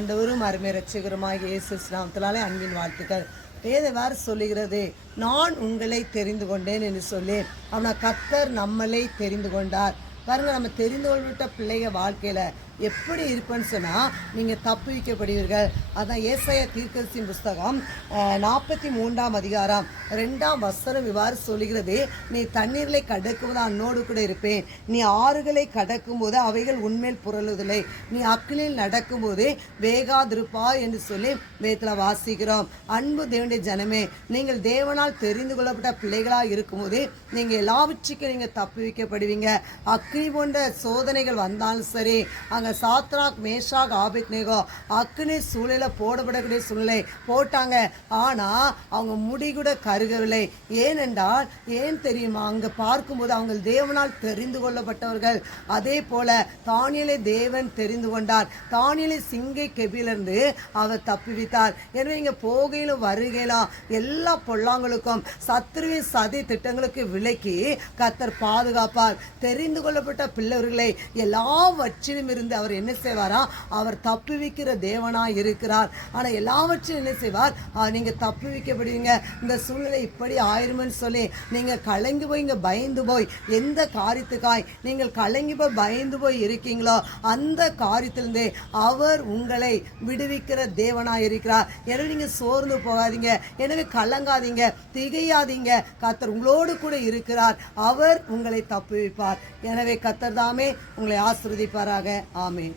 ஆண்டவரும் அருமை இரட்சகருமாகிய இயேசு நாமத்தினாலே அன்பின் வாழ்த்துக்கள். வேறு சொல்லுகிறது, நான் உங்களை தெரிந்து கொண்டேன் என்று சொல்லி. ஆனால் கர்த்தர் நம்மளை தெரிந்து கொண்டார். பாருங்கள், நம்ம தெரிந்து கொள்ளப்பட்ட பிள்ளைங்க வாழ்க்கையில் எப்படி இருப்பேன்னு சொன்னால் நீங்கள் தப்புவிக்கப்படுவீர்கள். அதான் ஏசாயா தீர்க்கதரிசியின் புஸ்தகம் 43ஆம் அதிகாரம் 2ஆம் வசனம் இவ்வாறு சொல்கிறது, நீ தண்ணீர்களை கடக்கும்போது அன்னோடு கூட இருப்பேன், நீ ஆறுகளை கடக்கும்போது அவைகள் உன்மேல் புரளுவதில்லை, நீ அக்கினியில் நடக்கும்போது வேகாதிருப்பா என்று சொல்லி வேதத்தில் வாசிக்கிறோம். அன்பு தேவனுடைய ஜனமே, நீங்கள் தேவனால் தெரிந்து கொள்ளப்பட்ட பிள்ளைகளாக இருக்கும்போது நீங்கள் எல்லாவற்றுக்கும் நீங்கள் தப்புவிக்கப்படுவீங்க. அக்னி போன்ற சோதனைகள் வந்தாலும் சரி, அங்கே சாத்ராக் மேஷாக் ஆபேத்நேகோ அக்னி சூழலில் போடப்படக்கூடிய சூழ்நிலை போட்டாங்க. ஆனால் அவங்க முடி கூட கருகவில்லை. ஏனென்றால் ஏன் தெரியுமா, அங்கே பார்க்கும்போது அவங்க தேவனால் தெரிந்து கொள்ளப்பட்டவர்கள். அதே போல தானியேலை தேவன் தெரிந்து கொண்டார். தானியேலை சிங்கை கெபிலிருந்து அவர் தப்புவித்தார். எனவே இங்கே போகையிலும் வருகையிலும் எல்லா பொல்லாங்களுக்கும் சத்துருவின் சதி திட்டங்களுக்கு விலக்கி கர்த்தர் பாதுகாப்பார். தெரிந்து கொள்ளப்பட்ட பிள்ளைகளை எல்லாவற்றிலும் இருந்து அவர் என்ன செய்வாரா, அவர் தப்புவிக்கிற தேவனாய் இருக்கிறார். ஆனால் எல்லாவற்றையும் என்ன செய்வார், நீங்கள் தப்புவிக்கப்படுவீங்க. இந்த சூழ்நிலை இப்படி ஆயிருமென்னு சொல்லி நீங்கள் கலங்கி போய் இங்கே பயந்து போய் எந்த காரியத்துக்காய் நீங்கள் கலங்கி போய் பயந்து போய் இருக்கீங்களோ அந்த காரியத்திலிருந்து அவர் உங்களை விடுவிக்கிற தேவனாய் இருக்கிறார். எனவே நீங்கள் சோர்ந்து போகாதீங்க, எனவே கலங்காதீங்க, திகையாதீங்க. கர்த்தர் உங்களோடு கூட இருக்கிறார். அவர் உங்களை தப்புவிப்பார். எனவே கர்த்தர் தாமே உங்களை ஆசீர்வதிப்பாராக. ஆமென்.